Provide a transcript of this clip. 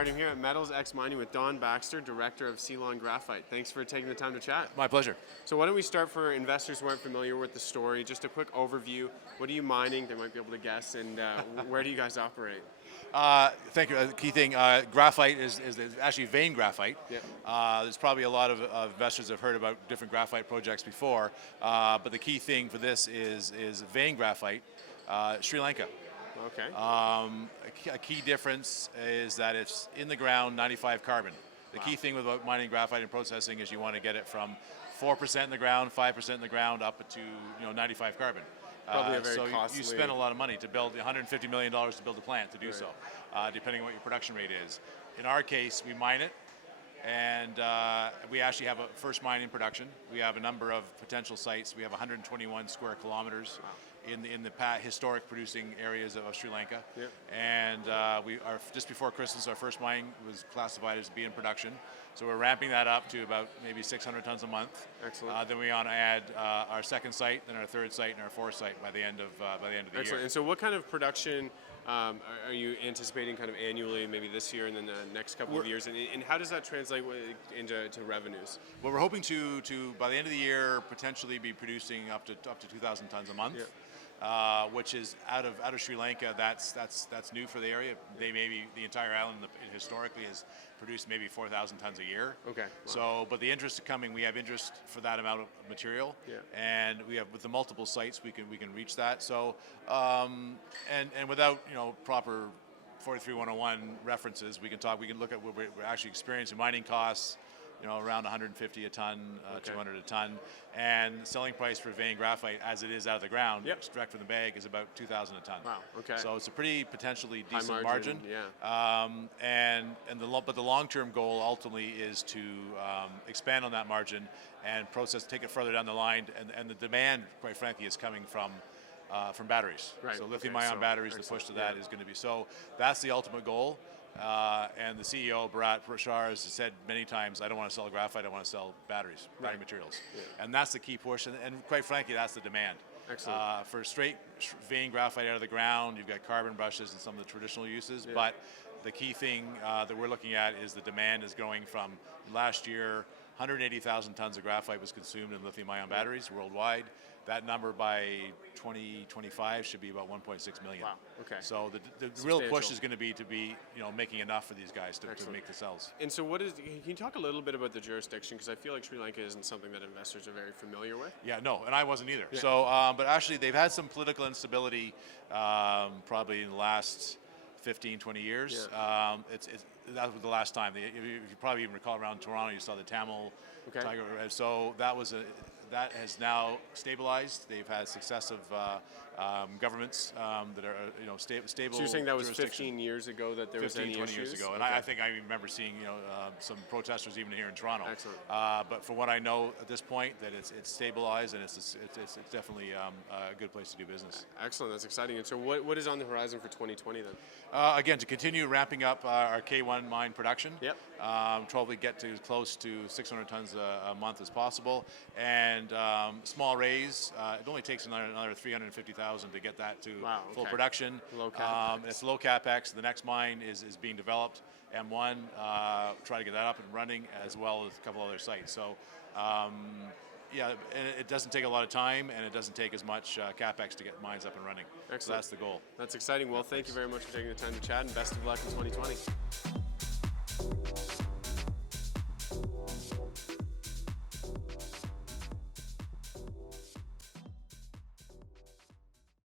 All right, I'm here at Metals X Mining with Don Baxter, Director of Ceylon Graphite. Thanks for taking the time to chat. My pleasure. So why don't we start for investors who aren't familiar with the story, just a quick overview. What are you mining? They might be able to guess, and where do you guys operate? Thank you. The key thing, graphite is actually vein graphite. Yep. There's probably a lot of investors that have heard about different graphite projects before, but the key thing for this is vein graphite, Sri Lanka. Okay. A key difference is that it's in the ground, 95 carbon. The key thing about mining graphite and processing is you want to get it from 4% in the ground, 5% in the ground, up to 95 carbon. Probably a very so costly. you spend a lot of money to build $150 million to build a plant to do so, depending on what your production rate is. In our case, we mine it, and we actually have a first mine in production. We have a number of potential sites. We have 121 square kilometers in the historic producing areas of Sri Lanka. Yep. And we are just before Christmas, our first mine was classified as being in production. So we're ramping that up to about maybe 600 tons a month. Excellent. Then we want to add our second site, then our third site, and our fourth site by the end of the Excellent. year. And so what kind of production are you anticipating kind of annually, maybe this year and then the next couple of years? And how does that translate into revenues? Well, we're hoping to by the end of the year potentially be producing up to 2,000 tons a month. Yep. Which is out of Sri Lanka. That's new for the area. They maybe the entire island historically has produced maybe 4,000 tons a year. Okay. Wow. So, but the interest is coming. We have interest for that amount of material, and we have with the multiple sites we can reach that. So, and without proper 43101 references, we can look at what we're actually experiencing mining costs. Around 150 a ton, 200 a ton, and selling price for vein graphite, as it is out of the ground, direct from the bag, is about 2,000 a ton. Wow. Okay. So it's a pretty potentially decent High margin. Yeah. But the long-term goal ultimately is to expand on that margin and take it further down the line. And the demand, quite frankly, is coming from batteries. Right. So lithium-ion batteries, the push to that is going to be. So that's the ultimate goal. And the CEO, Bharat Prashar, has said many times, I don't want to sell graphite, I want to sell batteries, battery materials. Yeah. And that's the key push, and quite frankly, that's the demand. Excellent. For straight vein graphite out of the ground, you've got carbon brushes and some of the traditional uses, but the key thing that we're looking at is the demand is going from last year, 180,000 tons of graphite was consumed in lithium-ion batteries worldwide. That number by 2025 should be about 1.6 million. Wow. Okay. So the real push is going to be making enough for these guys to make the cells. And so can you talk a little bit about the jurisdiction? Because I feel like Sri Lanka isn't something that investors are very familiar with. Yeah, no, and I wasn't either. Yeah. So, but actually they've had some political instability probably in the last 15, 20 years. Yeah. That was the last time. You probably even recall around Toronto, you saw the Tamil Tiger. So that has now stabilized. They've had successive governments that are stable. So you're saying that was 15 years ago that there was any 20 issues? years ago, and I think I remember seeing some protesters even here in Toronto. Excellent. But from what I know at this point, that it's stabilized and it's definitely a good place to do business. Excellent, that's exciting. And so what is on the horizon for 2020 then? Again, to continue ramping up our K1 mine production. Yep. Probably get to as close to 600 tons a month as possible, and small raise. It only takes another 350,000 to get that to full production. Low capex. It's low capex. The next mine is being developed. M1, try to get that up and running, as well as a couple other sites. So. Yeah, and it doesn't take a lot of time, and it doesn't take as much capex to get mines up and running. Excellent. So that's the goal. That's exciting. Well, thank you very much for taking the time to chat, and best of luck in 2020.